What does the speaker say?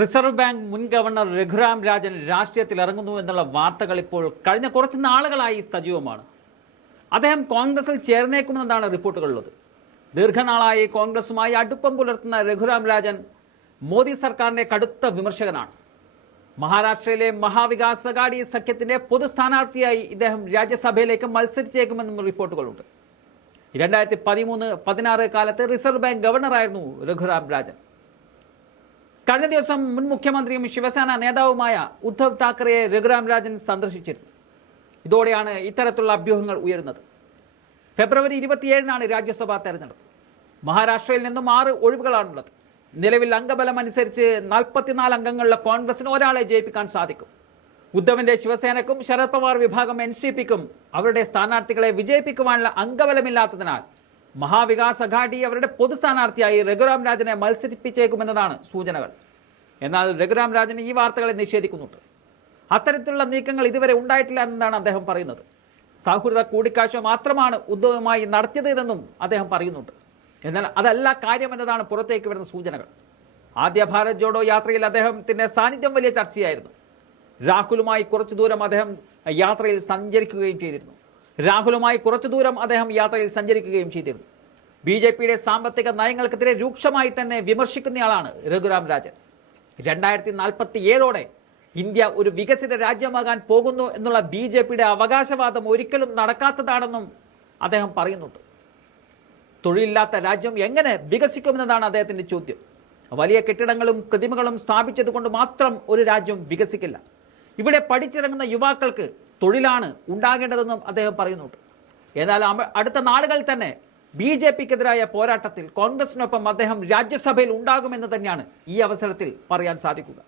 Reserve bank മുൻ governor Raghuram Rajan രാഷ്ട്രീയത്തിൽ ഇറങ്ങുന്നു എന്നുള്ള വാർത്തകൾ ഇപ്പോൾ കഴിഞ്ഞ കുറച്ച് നാളുകളായി സജീവമാണ്. അദ്ദേഹം കോൺഗ്രസിൽ ചേർന്നേക്കുമെന്നാണ് റിപ്പോർട്ടുകളുള്ളത്. ദീർഘനാളായി കോൺഗ്രസുമായി അടുപ്പം പുലർത്തുന്ന രഘുറാം രാജൻ മോദി സർക്കാരിന്റെ കടുത്ത വിമർശകനാണ്. മഹാരാഷ്ട്രയിലെ മഹാവികാസ് അഘാടി സഖ്യത്തിന്റെ പൊതു സ്ഥാനാർത്ഥിയായി ഇദ്ദേഹം രാജ്യസഭയിലേക്ക് മത്സരിച്ചേക്കുമെന്നും റിപ്പോർട്ടുകളുണ്ട്. 2013-16 കാലത്ത് റിസർവ് ബാങ്ക് ഗവർണറായിരുന്നു രഘുറാം രാജൻ. കഴിഞ്ഞ ദിവസം മുൻ മുഖ്യമന്ത്രിയും ശിവസേന നേതാവുമായ ഉദ്ധവ് താക്കറെയെ രഘുറാം രാജൻ സന്ദർശിച്ചിരുന്നു. ഇതോടെയാണ് ഇത്തരത്തിലുള്ള അഭ്യൂഹങ്ങൾ ഉയരുന്നത്. ഫെബ്രുവരി 27-നാണ് രാജ്യസഭാ തെരഞ്ഞെടുപ്പ്. മഹാരാഷ്ട്രയിൽ നിന്നും 6 ഒഴിവുകളാണുള്ളത്. നിലവിൽ അംഗബലം അനുസരിച്ച് 44 അംഗങ്ങളുള്ള കോൺഗ്രസിന് ഒരാളെ ജയിപ്പിക്കാൻ സാധിക്കും. ഉദ്ധവിന്റെ ശിവസേനക്കും ശരത് പവാർ വിഭാഗം NCPക്കും അവരുടെ സ്ഥാനാർത്ഥികളെ വിജയിപ്പിക്കുവാനുള്ള അംഗബലമില്ലാത്തതിനാൽ മഹാവികാസ് അഘാടി അവരുടെ പൊതു സ്ഥാനാർത്ഥിയായി രഘുറാം രാജനെ മത്സരിപ്പിച്ചേക്കുമെന്നതാണ് സൂചനകൾ. എന്നാൽ രഘുറാം രാജൻ ഈ വാർത്തകളെ നിഷേധിക്കുന്നുണ്ട്. അത്തരത്തിലുള്ള നീക്കങ്ങൾ ഇതുവരെ ഉണ്ടായിട്ടില്ല എന്നാണ് അദ്ദേഹം പറയുന്നത്. സൗഹൃദ കൂടിക്കാഴ്ച മാത്രമാണ് ഉദ്ധവുമായി നടത്തിയതെന്നും അദ്ദേഹം പറയുന്നുണ്ട്. എന്നാൽ അതല്ല കാര്യമെന്നതാണ് പുറത്തേക്ക് വരുന്ന സൂചനകൾ. ആദ്യ ഭാരത് ജോഡോ യാത്രയിൽ അദ്ദേഹത്തിന്റെ സാന്നിധ്യം വലിയ ചർച്ചയായിരുന്നു. രാഹുലുമായി കുറച്ചു ദൂരം അദ്ദേഹം യാത്രയിൽ സഞ്ചരിക്കുകയും ചെയ്തിരുന്നു. BJPയുടെ സാമ്പത്തിക നയങ്ങൾക്കെതിരെ രൂക്ഷമായി തന്നെ വിമർശിക്കുന്നയാളാണ് രഘുറാം രാജൻ. 2047ഓടെ ഇന്ത്യ ഒരു വികസിത രാജ്യമാകാൻ പോകുന്നു എന്നുള്ള BJPയുടെ അവകാശവാദം ഒരിക്കലും നടക്കാത്തതാണെന്നും അദ്ദേഹം പറയുന്നുണ്ട്. തൊഴിലില്ലാത്ത രാജ്യം എങ്ങനെ വികസിക്കുമെന്നതാണ് അദ്ദേഹത്തിന്റെ ചോദ്യം. വലിയ കെട്ടിടങ്ങളും പ്രതിമകളും സ്ഥാപിച്ചതുകൊണ്ട് മാത്രം ഒരു രാജ്യം വികസിക്കില്ല. ഇവിടെ പഠിച്ചിറങ്ങുന്ന യുവാക്കൾക്ക് തൊഴിലാണ് ഉണ്ടാകേണ്ടതെന്നും അദ്ദേഹം പറയുന്നുണ്ട്. എന്നാൽ അടുത്ത നാളുകളിൽ തന്നെ BJPക്കെതിരായ പോരാട്ടത്തിൽ കോൺഗ്രസിനൊപ്പം അദ്ദേഹം രാജ്യസഭയിൽ ഉണ്ടാകുമെന്ന് തന്നെയാണ് ഈ അവസരത്തിൽ പറയാൻ സാധിക്കുക.